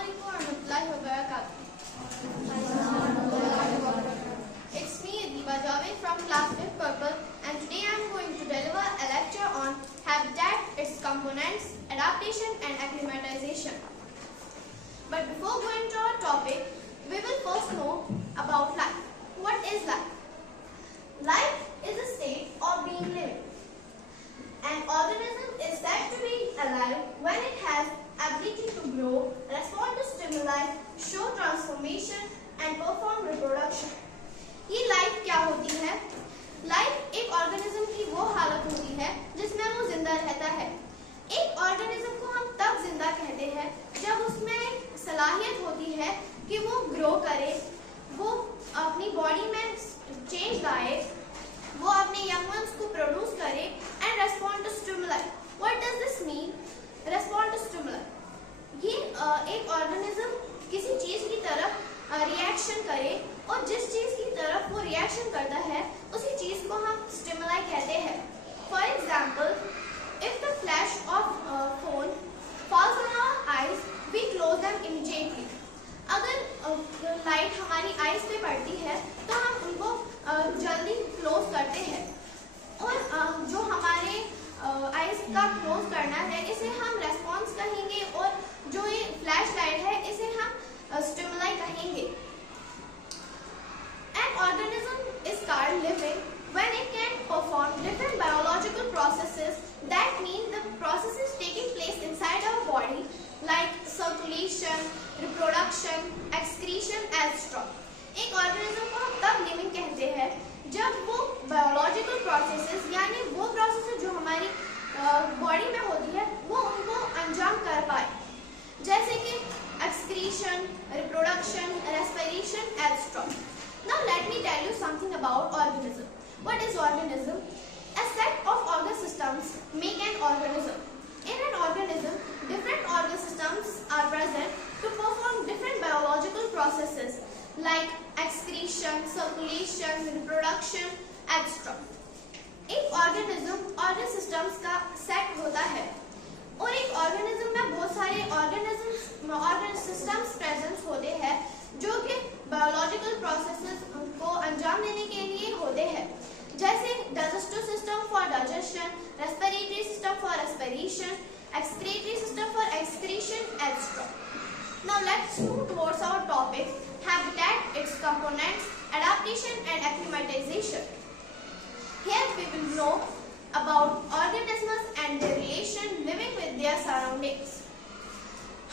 Assalamualaikum warahmatullahi wabarakatuh. It's me Adiba Javed from class 5th Purple, and today I am going to deliver a lecture on habitat, its components, adaptation and acclimatization. But before going to our topic, we will first know about life. What is life? Life is a state of being living. An organism is said to be alive when it has ability to grow, respond to stimuli, show transformation and perform reproduction. ये life क्या होती है? Life एक organism की वो हालत होती है जिसमें वो जिंदा रहता है। एक ऑर्गेनिज्म को हम तब जिंदा कहते हैं जब उसमें सलाहियत होती है कि वो ग्रो करे, वो अपनी बॉडी में चेंज लाए, वो अपने यंग वंस को प्रोड्यूस करे and respond to stimuli. What does this mean? Respond to stimuli. ये एक ऑर्गेनिज्म किसी चीज की तरफ रिएक्शन करे और जिस चीज की तरफ वो रिएक्शन करता है उसी चीज को हम स्टिमुलाई कहते हैं। For example, if the flash of phone falls on our eyes, we close them immediately. अगर लाइट हमारी आईज पे पड़ती है तो हम उनको जल्दी क्लोज करते हैं, और जो हमारे आईज का क्लोज करना है इसे हम रेस्पॉन्स कहेंगे, और जो ये फ्लैश लाइट है इसे हम स्टिमुलाई कहेंगे। An organism is called living when it can perform different biological processes. That means the processes taking place inside our body like circulation, reproduction, excretion, etc. एक ऑर्गेनिज्म को हम तब लिविंग कहते हैं जब वो बायोलॉजिकल प्रोसेसेस यानी वो प्रोसेसेस जो हमारी बॉडी में होती है वो उनको अंजाम कर पाए, जैसे कि excretion, reproduction, respiration, etc. Now let me tell you something about organism. What is organism? A set of organ systems make an organism. In an organism, different organ systems are present to perform different biological processes like excretion, circulation, reproduction, etc. एक organism organ systems का set होता है, और एक organism में बहुत सारे organ systems present होते हैं जो कि बायोलॉजिकल प्रोसेसेस को अंजाम देने के लिए होते हैं, जैसे digestive system for digestion, respiratory system for respiration, excretory system for excretion, etcetera. Now let's move towards our topic habitat, its components, adaptation and acclimatization. Here we will know about organisms and their relation living with their surroundings,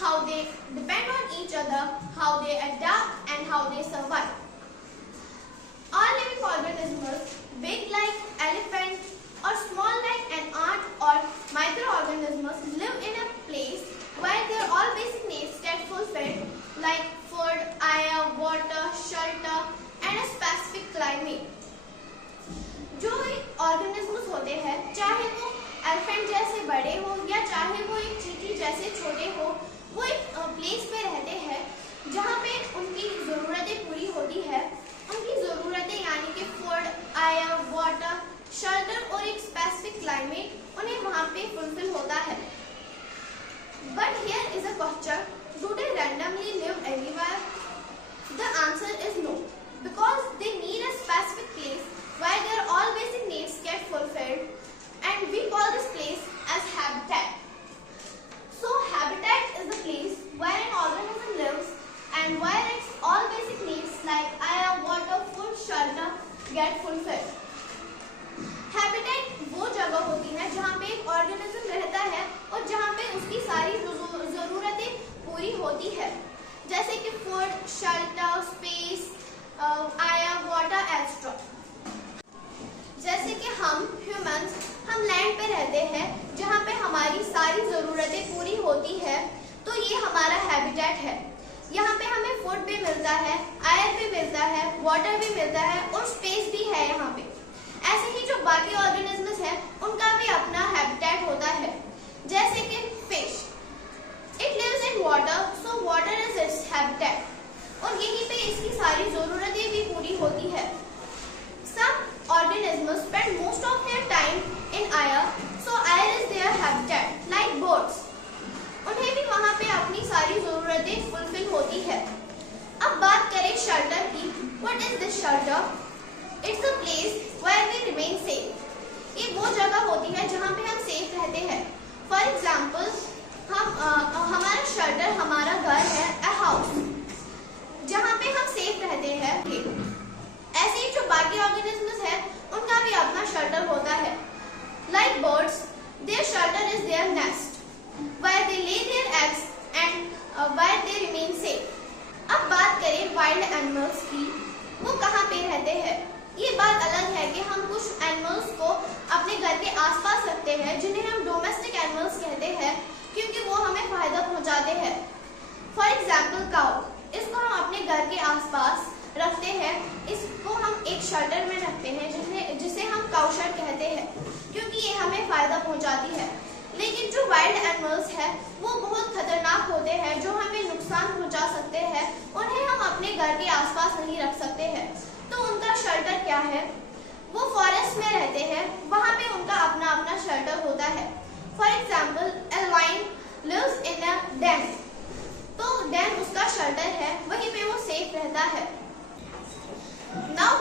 how they depend on each other, how they adapt and how they survive. All living organisms, big like elephant or small like an ant or microorganisms, live in a place where their all basic needs get fulfilled like food, air, water, shelter and a specific climate. जो organisms होते हैं, चाहे वो elephant जैसे बड़े हो या चाहे वो एक चींटी जैसे छोटे हो, वो एक प्लेस पे रहते हैं जहाँ पे उनकी ज़रूरतें पूरी होती है। उनकी ज़रूरतें यानी कि फूड, एयर, वाटर, शेल्टर और एक स्पेसिफिक क्लाइमेट उन्हें वहाँ पे फुलफिल होता है। But here is a question, do they randomly live everywhere? The answer is no, because they need a specific place where their all basic needs get fulfilled, and we call this place as habitat. So habitat is the place where an organism lives and where its all basic needs like air, water, food, shelter get fulfilled. Habitat वो जगह होती है जहाँ पे एक organism रहता है और जहाँ पे उसकी सारी ज़रूरतें पूरी होती है, जैसे कि food, shelter, space, air, water, etcetera. जैसे कि हम ह्यूमंस लैंड पे रहते हैं जहाँ पे हमारी सारी ज़रूरतें पूरी होती है, तो ये हमारा हैबिटेट है। यहाँ पे हमें फूड भी मिलता है, एयर भी मिलता है, वाटर भी मिलता है और स्पेस भी है यहाँ पे। ऐसे ही जो बाकी ऑर्गेनिजम्स हैं उनका भी अपना हैबिटेट होता है, जैसे कि fish, it lives in water, so water is its habitat, और यहीं पे इसकी सारी ज़रूरतें भी पूरी होती है। Some organisms spend most of their time in air, so air is their habitat, like birds. उन्हें भी वहाँ पे अपनी सारी ज़रूरतें What is this shelter? It's a place where we remain safe. ये वो जगह होती है जहाँ पे हम सेफ रहते हैं. For example, हमारा शेल्टर हमारा घर है, a house, जहाँ पे हम सेफ रहते हैं. ऐसे ही जो बाकी ऑर्गेनिजम्स है उनका भी अपना शेल्टर होता है. Like birds, their shelter is their nest, where they lay their eggs and where they remain safe. अब बात करें वाइल्ड एनिमल्स की, वो कहाँ पे रहते हैं. ये बात अलग है कि हम कुछ एनिमल्स को अपने घर के आसपास रखते हैं जिन्हें हम डोमेस्टिक एनिमल्स कहते हैं क्योंकि वो हमें फायदा पहुंचाते हैं. फॉर एग्जाम्पल काउ, इसको हम अपने घर के आसपास रखते हैं. इसको हम एक शेल्टर में रखते हैं जिसे हम काउ शेड कहते हैं क्योंकि ये हमें फायदा पहुंचाती है. लेकिन जो वाइल्ड एनिमल्स है वो बहुत खतरनाक होते हैं, जो हमें नुकसान पहुंचा सकते हैं. उन्हें हम अपने घर के आसपास नहीं रख सकते हैं. तो उनका शेल्टर क्या है? वो फॉरेस्ट में रहते हैं, वहाँ पे उनका अपना अपना शेल्टर होता है. For example, a lion lives in a den. तो den उसका शेल्टर है, वहीं पे वो सेफ रहता है. Now,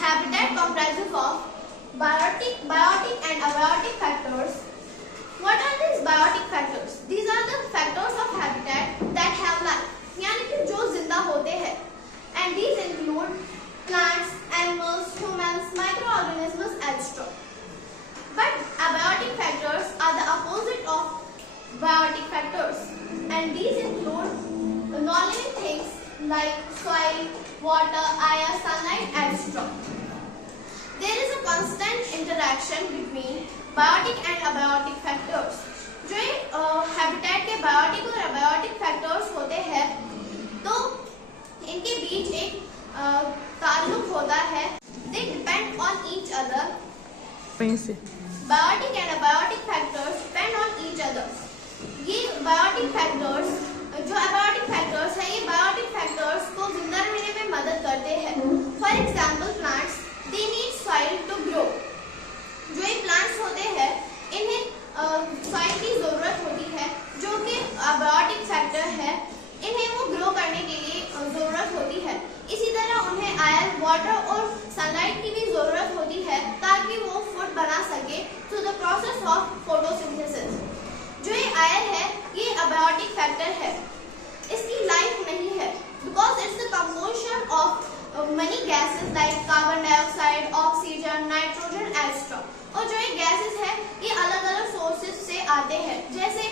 habitat comprises of biotic and abiotic factors. What are these biotic factors? These are the factors of habitat that have life, यानी कि जो जिंदा होते हैं. And these include plants, animals, humans, microorganisms, etc. But abiotic factors are the opposite of biotic factors, and these include non-living things like soil, water, air, sunlight, etc. There is a constant interaction between biotic and abiotic factors. जो habitat के biotic और abiotic factors होते हैं, तो इनके बीच एक ताल्लुक होता है. They depend on each other. Biotic and abiotic factors depend on each other. ये बायोटिक फैक्टर्स, जो अबायोटिक फैक्टर्स है, ये बायोटिक फैक्टर्स को जिंदा रहने में मदद करते हैं. For example, plants, they need soil to grow. जो ये प्लांट्स होते हैं इन्हें सॉइल की जरूरत होती है, जो कि अबायोटिक फैक्टर है. इन्हें वो ग्रो करने के लिए जरूरत होती है. इसी तरह उन्हें आयर, वाटर और सनलाइट की भी जरूरत होती है ताकि वो फूड बना सके through the process of photosynthesis. जो ये आयर है ये अबायोटिक फैक्टर है. इसकी लाइफ नहीं है because it's the composition of many gases like carbon dioxide, oxygen, nitrogen, etc. और जो ये गैसेस है ये अलग अलग सोर्सेज से आते हैं, जैसे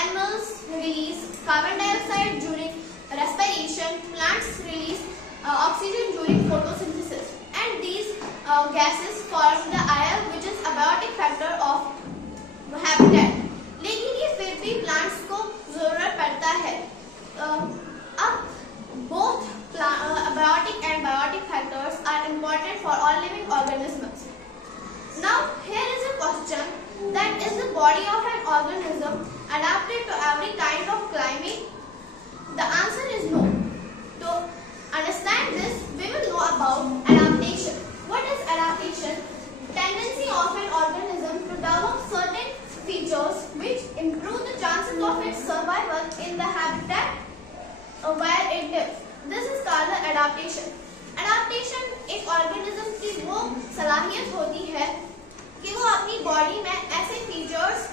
animals release carbon dioxide during respiration, plants release oxygen during photosynthesis, and these gases form the air which is abiotic factor of habitat. लेकिन ये फिर भी प्लांट्स को जरूरत पड़ता है. अब both abiotic and biotic factors are important for all living organisms. Now here is a question, that is the body of an organism adapted to every kind of climate? The answer is no. To understand this, we will know about adaptation. What is adaptation? Tendency of an organism to develop certain features which improve the chances of its survival in the habitat where it lives. This is called the adaptation. Adaptation एक organism की वो सलाहियत होती है कि वो अपनी body में ऐसे फीचर्स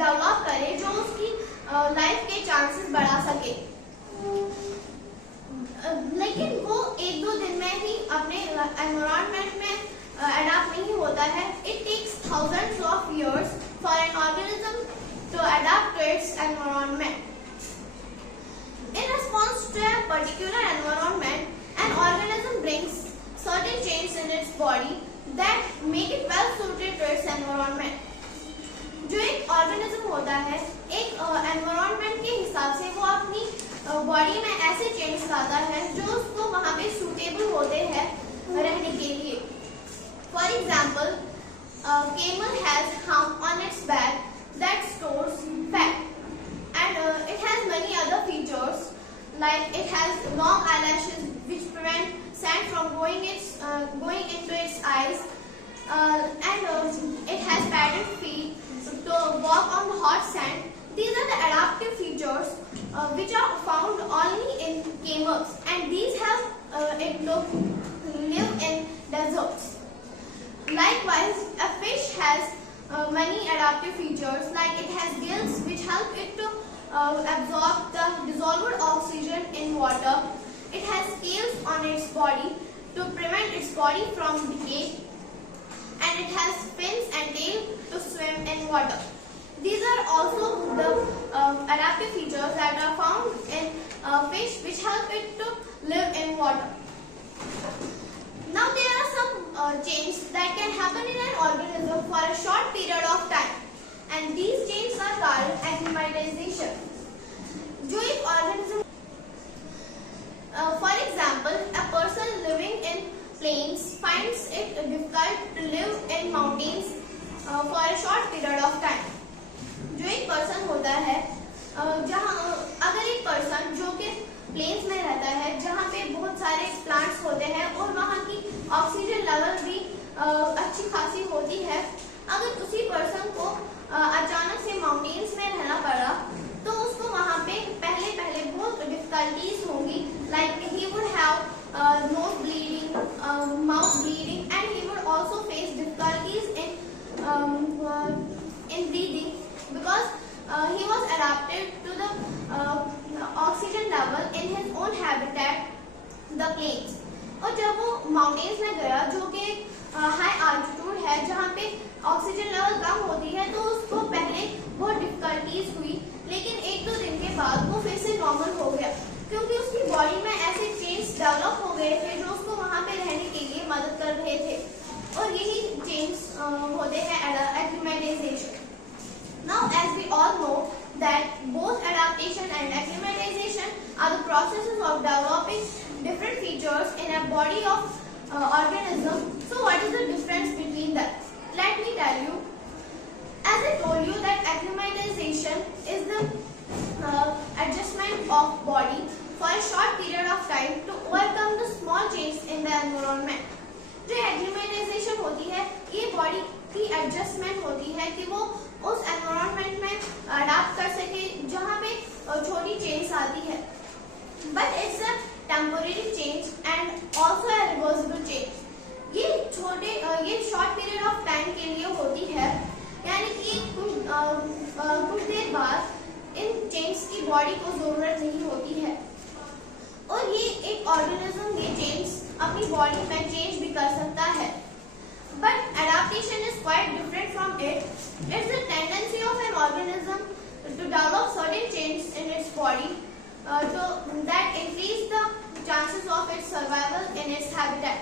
डेवलप करे जो उसकी लाइफ के चांसेस बढ़ा सके. लेकिन वो एक दो दिन में ही अपने एनवायरनमेंट में अडैप्ट नहीं होता है. It takes thousands of years for an organism to adapt to its environment. In response to a particular environment, an organism brings certain changes in its body that make it well suited to its environment. जो एक organism होता है, एक environment के हिसाब से वो अपनी बॉडी में ऐसे चेंज लाता है जो उसको वहाँ पे सूटेबल होते हैं रहने के लिए. For example, camel has hump on its back that stores fat. And it has many other features, like it has long eyelashes which prevent sand from going into its eyes, and it has padded feet to walk on the hot sand. These are the adaptive features which are found only in camels, and these have absorb the dissolved oxygen in water. It has scales on its body to prevent its body from decay, and it has fins and tail to swim in water. These are also the adaptive features that are found in fish which help it to live in water. Now there are some changes that can happen in an organism for a short period of time, and these changes are called acclimatization. जो एक organism, for example, a person living in plains finds it difficult to live in mountains for a short period of time. जो एक person होता है, अगर एक person जो कि प्लेन्स में रहता है जहाँ पे बहुत सारे प्लांट्स होते हैं और वहाँ की ऑक्सीजन लेवल भी अच्छी खासी होती है, अगर उसी पर्सन को अचानक से माउंटेन्स में रहना पड़ा तो उसको वहाँ पे पहले बहुत डिफिकल्टीज होंगी. Like he would have nose bleeding, mouth bleeding, and he would also face difficulties in breathing because he was adapted to the oxygen level in his own habitat, the plains. और जब वो mountains में गया जो कि high altitude है जहाँ पे ऑक्सीजन लेवल कम होती है, तो उसको पहले बहुत डिफिकल्टीज हुई, लेकिन 1-2 दिन के बाद वो फिर से नॉर्मल हो गया क्योंकि उसकी बॉडी में ऐसे चेंज डेवलप हो गए थे जो उसको वहाँ पे रहने के लिए मदद कर रहे थे, और यही चेंज होते हैं acclimatization. Now, as we all know that both adaptation and acclimatization are the processes of developing different features in a body of organism. So, what is the difference between them? Let me tell you. As I told you that acclimatization is the adjustment of body for a short period of time to overcome the small changes in the environment. जो acclimatisation होती है ये body की adjustment होती है कि वो उस एनवायरनमेंट में अडाप्ट कर सके जहाँ पे छोटी चेंज आती है, but it's a temporary change and also a reversible change. ये शॉर्ट पीरियड ऑफ टाइम के लिए होती है, यानी कि कुछ देर बाद इन चेंज की बॉडी को जरूरत नहीं होती है, और ये एक ऑर्गेनिज्म ये चेंज अपनी बॉडी में चेंज भी कर सकता है. But adaptation is quite different from it. It's the tendency of an organism to develop certain changes in its body that increase the chances of its survival in its habitat.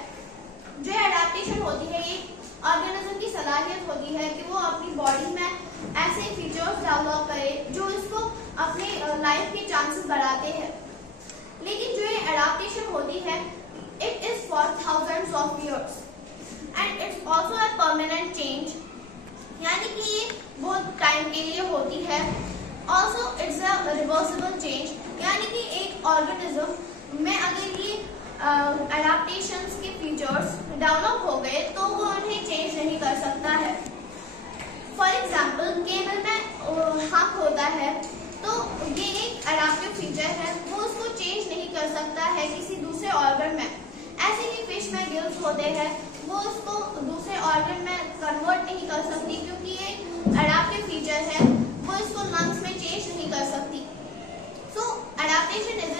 जो adaptation होती है ये organism की सलाहियत होती है कि वो अपनी बॉडी में ऐसे फीचर्स डेवलप करे जो इसको अपने लाइफ के चांसेस बढ़ाते हैं. लेकिन जो ये एडाप्टेशन होती है it is for thousands of years and it's also a permanent change, यानी कि ये बहुत टाइम के लिए होती है. Also it's a reversible change, यानी कि एक ऑर्गेनिज्म में अगर ये एडाप्टेशंस के फीचर्स डेवलप हो गए तो वो उन्हें चेंज नहीं कर सकता है. फॉर एग्जाम्पल केबल में हाथ होता है तो ये एक एडाप्टिव फीचर है, वो उसको चेंज नहीं कर सकता है किसी दूसरे ऑर्गन में. ऐसे ही फिश में गिल्स होते हैं, वो उसको दूसरे ऑर्गन में कन्वर्ट नहीं कर सकती क्योंकि ये एडाप्टिव फीचर है, वो इसको लंग्स में चेंज नहीं कर सकती. सो एडाप्टेशन इज